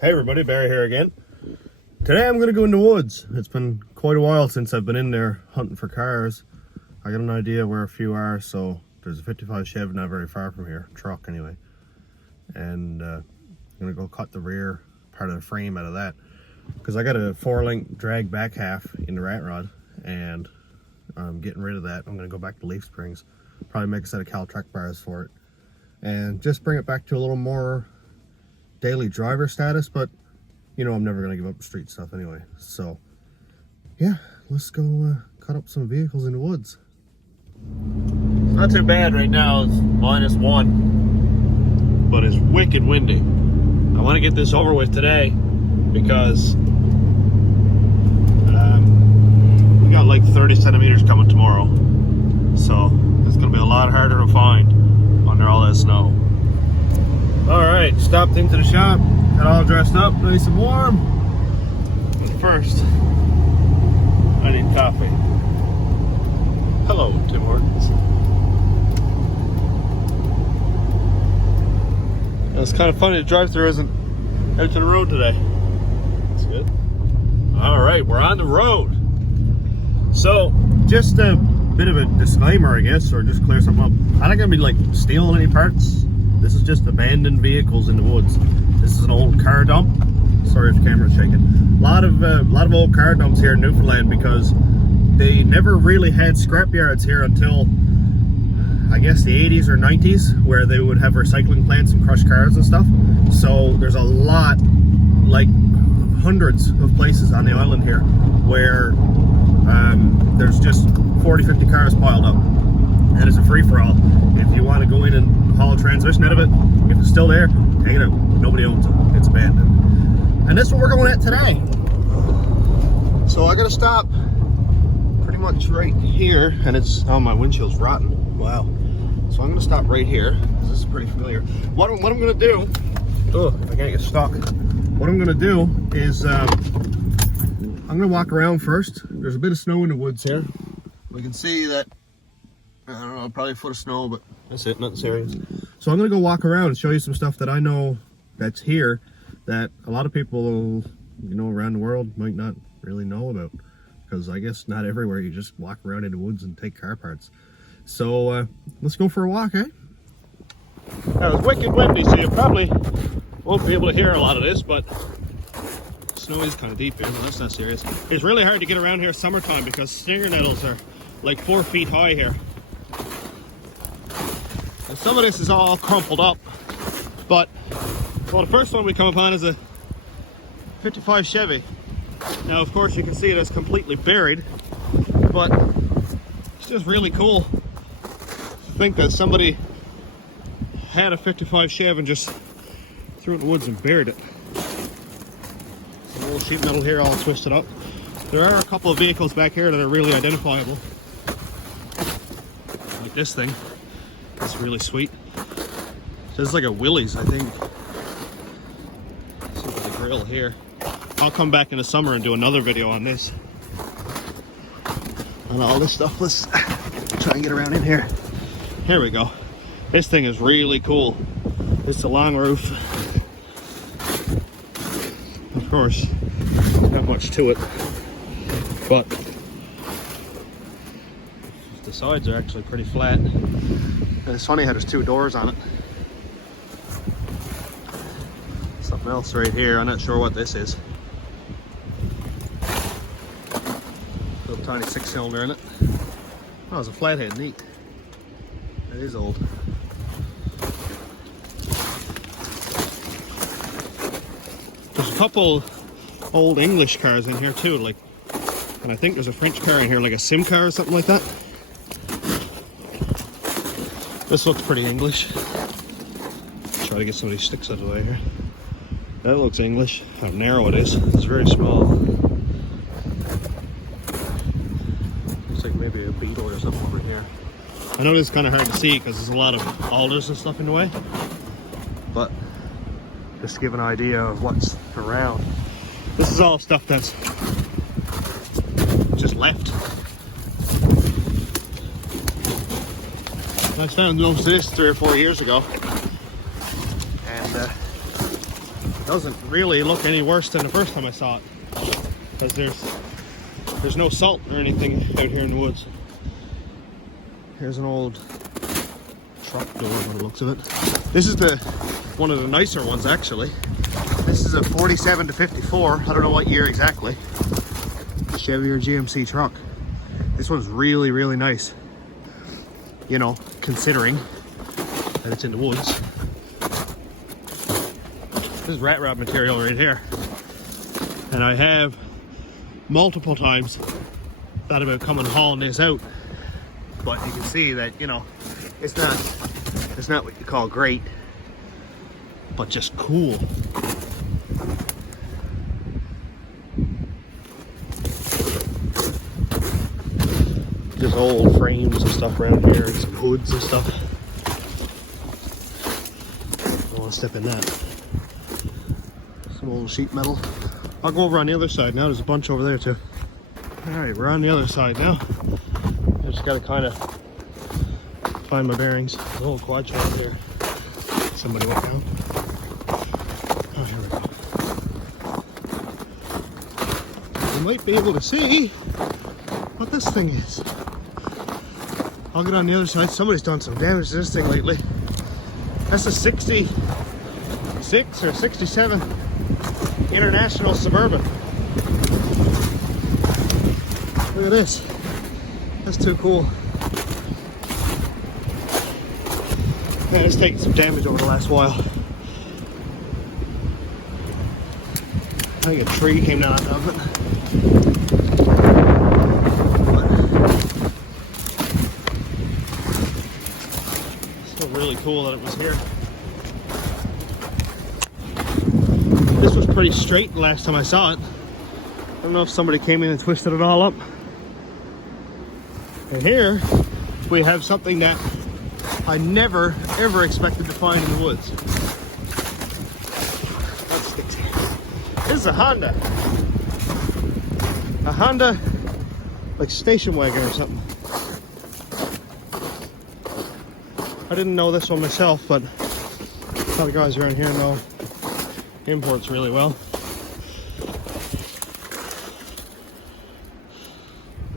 Hey everybody, Barry here again. Today I'm going to go in the woods. It's been quite a while since I've been in there hunting for cars. I got an idea where a few are, so there's a 55 Chevy not very far from here, truck anyway. And I'm going to go cut the rear part of the frame out of that. Because I got a 4-link drag back half in the rat rod, and I'm getting rid of that. I'm going to go back to leaf springs, probably make a set of Cal-Trek bars for it, and just bring it back to a little more daily driver status. But you know I'm never going to give up the street stuff anyway. So yeah, let's go cut up some vehicles in the woods. It's not too bad right now. It's -1, but it's wicked windy. I want to get this over with today because we got like 30 centimeters coming tomorrow, so it's going to be a lot harder to find under all that snow. Alright, stopped into the shop, got all dressed up, nice and warm. But first, I need coffee. Hello, Tim Hortons. It's kind of funny, the drive-thru isn't out to the road today. That's good. Alright, we're on the road. So, just a bit of a disclaimer, I guess, or just clear something up. I'm not going to be like stealing any parts. This is just abandoned vehicles in the woods. This is an old car dump. Sorry if the camera's shaking. A lot of old car dumps here in Newfoundland because they never really had scrap yards here until I guess the 80s or 90s, where they would have recycling plants and crush cars and stuff. So there's a lot, like hundreds of places on the island here where there's just 40-50 cars piled up, and it's a free-for-all. If you want to go in and haul a transmission out of it, if it's still there, take it out. Nobody owns it. It's abandoned. And that's what we're going at today. So I gotta stop pretty much right here, and it's, oh, my windshield's rotten. Wow. So I'm gonna stop right here. This is pretty familiar. What I'm gonna do, oh, I can't get stuck. What I'm gonna do is I'm gonna walk around first. There's a bit of snow in the woods here. We can see that, I don't know, probably a foot of snow, but that's it, nothing serious. So I'm gonna go walk around and show you some stuff that I know that's here that a lot of people, you know, around the world might not really know about, because I guess not everywhere you just walk around in the woods and take car parts. So let's go for a walk, eh? It was wicked windy, so you probably won't be able to hear a lot of this, but snow is kind of deep here, but that's not serious. It's really hard to get around here summertime because stinger nettles are like 4 feet high here. And some of this is all crumpled up, but well, the first one we come upon is a 55 Chevy. Now, of course, you can see it is completely buried, but it's just really cool to think that somebody had a 55 Chevy and just threw it in the woods and buried it. A little sheet metal here all twisted up. There are a couple of vehicles back here that are really identifiable. Like this thing. It's really sweet. This is like a Willys, I think. Let's look at the grill here. I'll come back in the summer and do another video on this. On all this stuff. Let's try and get around in here. Here we go. This thing is really cool. It's a long roof. Of course, not much to it, but the sides are actually pretty flat. And it's funny how there's 2 doors on it. Something else right here, I'm not sure what this is. Little tiny 6-cylinder in it. Oh, it's a flathead, neat. It is old. There's a couple old English cars in here too, like, and I think there's a French car in here, like a sim car or something like that. This looks pretty English. Try to get some of these sticks out of the way here. That looks English. How narrow it is. It's very small. Looks like maybe a beetle or something over here. I know this is kind of hard to see because there's a lot of alders and stuff in the way, but just to give an idea of what's around. This is all stuff that's just left. I found most of this 3 or 4 years ago, and doesn't really look any worse than the first time I saw it, because there's no salt or anything out here in the woods. Here's an old truck door by the looks of it. This is one of the nicer ones actually. This is a 47 to 54. I don't know what year exactly. Chevy or GMC truck. This one's really, really nice. You know, considering that it's in the woods. This is rat rod material right here. And I have multiple times thought about coming hauling this out. But you can see that, you know, it's not what you call great, but just cool. There's old frames and stuff around here, and some hoods and stuff. I don't want to step in that. Some old sheet metal. I'll go over on the other side now. There's a bunch over there too. Alright, we're on the other side now. I just gotta kind of find my bearings. There's a little quad channel here. Somebody went down. Oh, here we go. You might be able to see what this thing is. I'll get on the other side. Somebody's done some damage to this thing lately. That's a 66 or 67 International Suburban. Look at this. That's too cool. Man, it's taken some damage over the last while. I think a tree came down out of it. Still really cool that it was here. This was pretty straight the last time I saw it. I don't know if somebody came in and twisted it all up. And here we have something that I never ever expected to find in the woods. This is a Honda. A Honda, like station wagon or something. I didn't know this one myself, but a lot of guys around here know imports really well.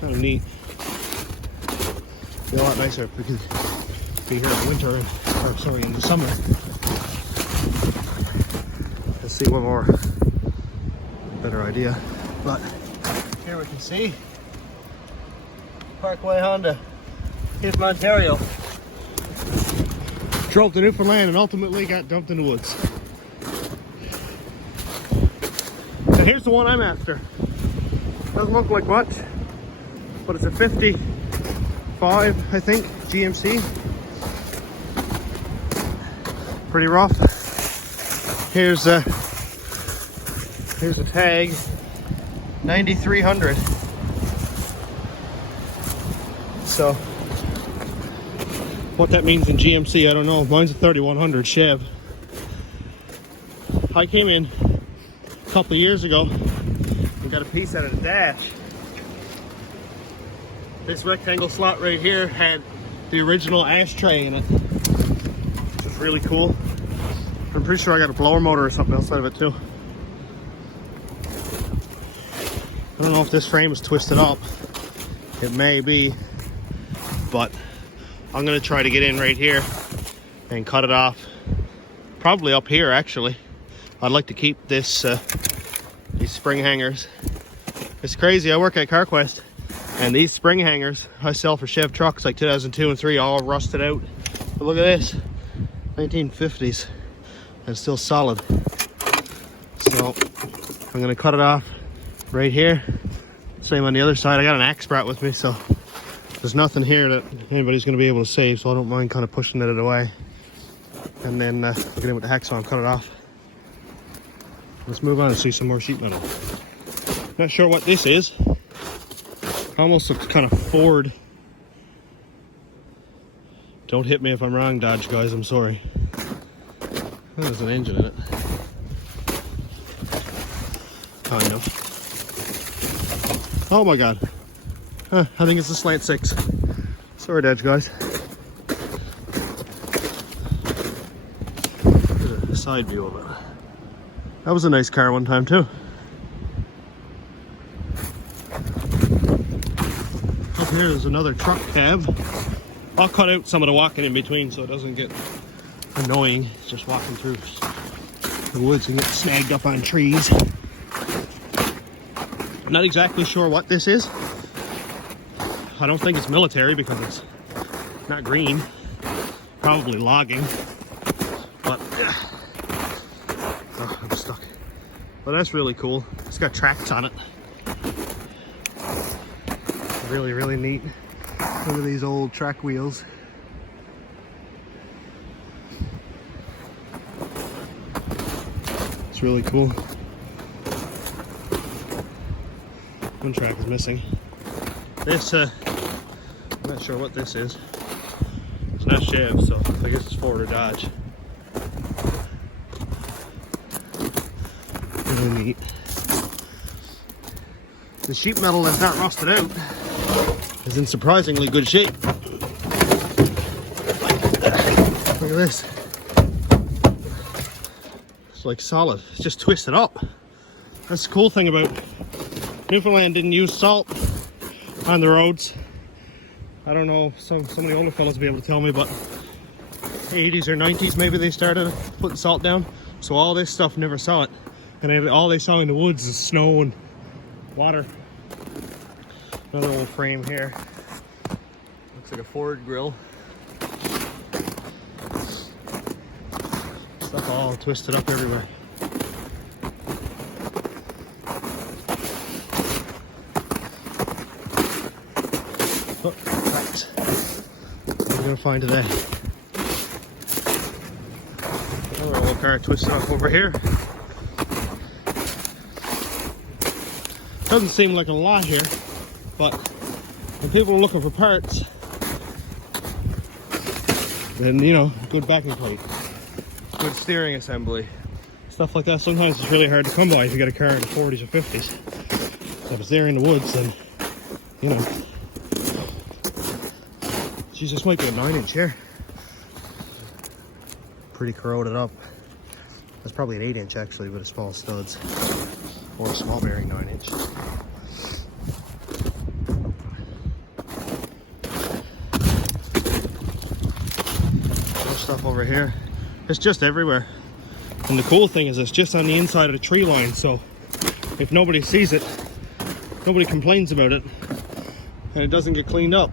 Kind of neat. Be a lot nicer if we could be here in winter, or sorry, in the summer. Let's see one more better idea. But here we can see Parkway Honda. Here's my Ontario. Drove to Newfoundland and ultimately got dumped in the woods. And here's the one I'm after. Doesn't look like much, but it's a 55, I think, GMC. Pretty rough. Here's a tag, 9300. So what that means in GMC, I don't know. Mine's a 3100 Chev. I came in a couple of years ago and got a piece out of the dash. This rectangle slot right here had the original ashtray in it, which is really cool. I'm pretty sure I got a blower motor or something else out of it too. I don't know if this frame is twisted up. It may be, but I'm gonna try to get in right here and cut it off. Probably up here actually. I'd like to keep this these spring hangers. It's crazy, I work at CarQuest and these spring hangers I sell for Chev trucks like 2002 and 3 all rusted out. But look at this, 1950s and still solid. So I'm gonna cut it off right here. Same on the other side. I got an axe brat with me, so there's nothing here that anybody's gonna be able to save, so I don't mind kind of pushing it away. And then get in with the hacksaw and cut it off. Let's move on and see some more sheet metal. Not sure what this is. Almost looks kind of Ford. Don't hit me if I'm wrong, Dodge guys, I'm sorry. Oh, there's an engine in it. Kind of. Oh my god. I think it's a slant 6. Sorry, Dodge guys. Here's a side view of it. That was a nice car one time too. Up here is another truck cab. I'll cut out some of the walking in between so it doesn't get annoying. It's just walking through the woods and get snagged up on trees. I'm not exactly sure what this is. I don't think it's military because it's not green. Probably logging. But oh, I'm stuck. But that's really cool. It's got tracks on it. Really, really neat. Look at these old track wheels. It's really cool. One track is missing. This, I'm not sure what this is. It's not Chev, so I guess it's Ford or Dodge. Really neat. The sheet metal that's not rusted out is in surprisingly good shape. Look at this. It's like solid. It's just twisted up. That's the cool thing about Newfoundland. Didn't use salt on the roads. I don't know, some of the older fellas will be able to tell me, but 80s or 90s maybe they started putting salt down. So all this stuff never saw it. And all they saw in the woods is snow and water. Another old frame here. Looks like a Ford grill. Stuff all twisted up everywhere. Oh, right. What are we gonna find today? Another old car twisted up over here. Doesn't seem like a lot here, but when people are looking for parts, then, you know, good backing plate, good steering assembly, stuff like that. Sometimes it's really hard to come by if you got a car in the 40s or 50s. So if it's there in the woods, then, you know. Geez, this might be a 9-inch here. Pretty corroded up. That's probably an 8-inch actually with a small studs. Or a small bearing 9-inch. More stuff over here. It's just everywhere. And the cool thing is it's just on the inside of the tree line, so if nobody sees it, nobody complains about it, and it doesn't get cleaned up.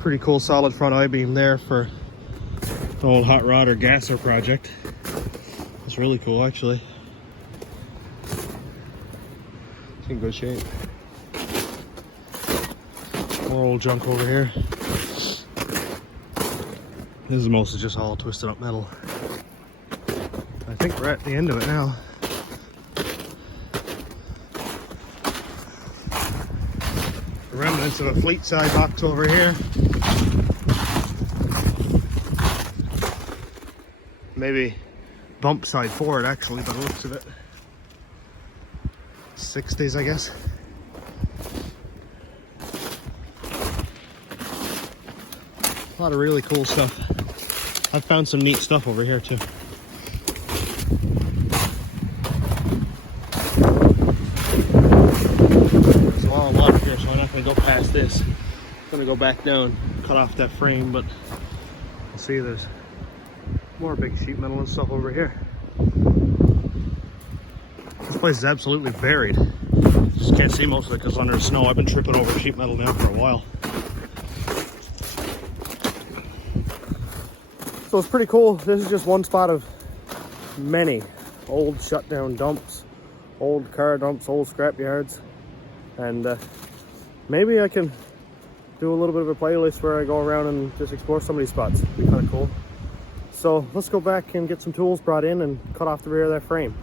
Pretty cool solid front I-beam there for an old hot rod or gasser project. It's really cool actually. It's in good shape. More old junk over here. This is mostly just all twisted up metal. I think we're at the end of it now. The remnants of a fleet side box over here. Maybe bump side forward actually by the looks of it. 60s, I guess. A lot of really cool stuff. I've found some neat stuff over here too. There's a lot of water here, so I'm not going to go past this. I'm going to go back down, cut off that frame, but you'll see there's more big sheet metal and stuff over here. This place is absolutely buried. Just can't see most of it because under the snow. I've been tripping over sheet metal now for a while. So it's pretty cool. This is just one spot of many old shut down dumps, old car dumps, old scrap yards. And maybe I can do a little bit of a playlist where I go around and just explore some of these spots. It'd be kind of cool. So let's go back and get some tools brought in and cut off the rear of that frame.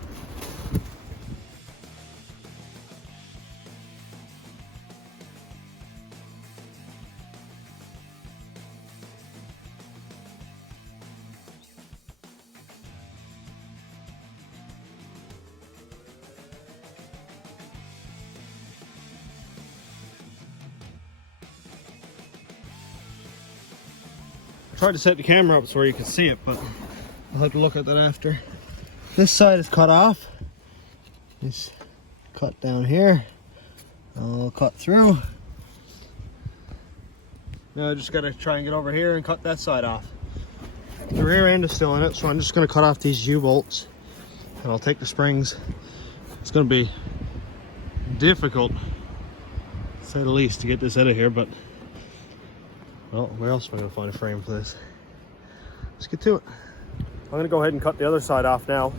I tried to set the camera up so where you can see it, but I'll have to look at that after. This side is cut off. It's cut down here. I'll cut through. Now I just gotta try and get over here and cut that side off. The rear end is still in it, so I'm just gonna cut off these U-bolts and I'll take the springs. It's gonna be difficult, to say the least, to get this out of here, but well, where else am I gonna find a frame for this? Let's get to it. I'm gonna go ahead and cut the other side off now.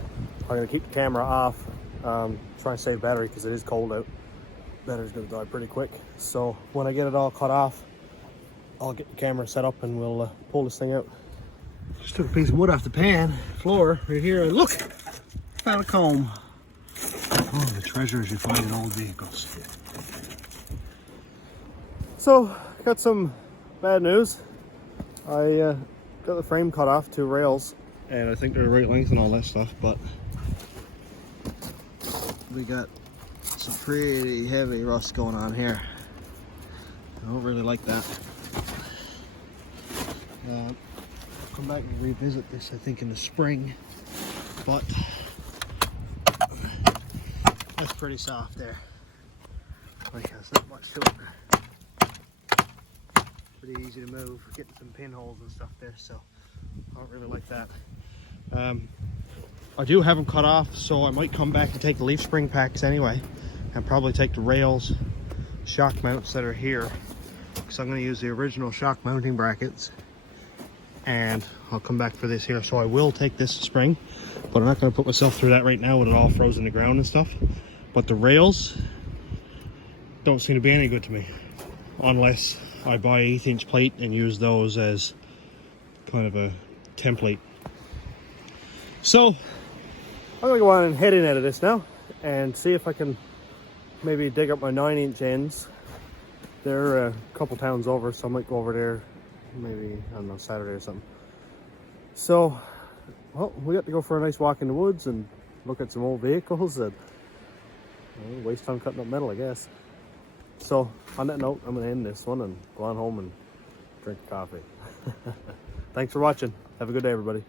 I'm gonna keep the camera off, try and save battery because it is cold out. Battery's gonna die pretty quick. So when I get it all cut off, I'll get the camera set up and we'll pull this thing out. Just took a piece of wood off the pan floor right here, and look, found a comb. Oh, the treasures you find in old vehicles. So, got some bad news. I got the frame cut off, 2 rails, and I think they're the right length and all that stuff, but we got some pretty heavy rust going on here. I don't really like that. I'll come back and revisit this, I think, in the spring, but that's pretty soft there. Like, there's not much to it. Pretty easy to move, getting some pinholes and stuff there, so I don't really like that. I do have them cut off, so I might come back and take the leaf spring packs anyway, and probably take the rails, shock mounts that are here, because I'm going to use the original shock mounting brackets, and I'll come back for this here. So I will take this spring, but I'm not going to put myself through that right now with it all frozen to the ground and stuff. But the rails don't seem to be any good to me, unless I buy 1/8" plate and use those as kind of a template. So I'm going to go on and head in out of this now and see if I can maybe dig up my 9" ends. They're a couple towns over, so I might go over there maybe, I don't know, Saturday or something. So, well, we got to go for a nice walk in the woods and look at some old vehicles and waste time cutting up metal, I guess. So, on that note, I'm going to end this one and go on home and drink coffee. Thanks for watching. Have a good day, everybody.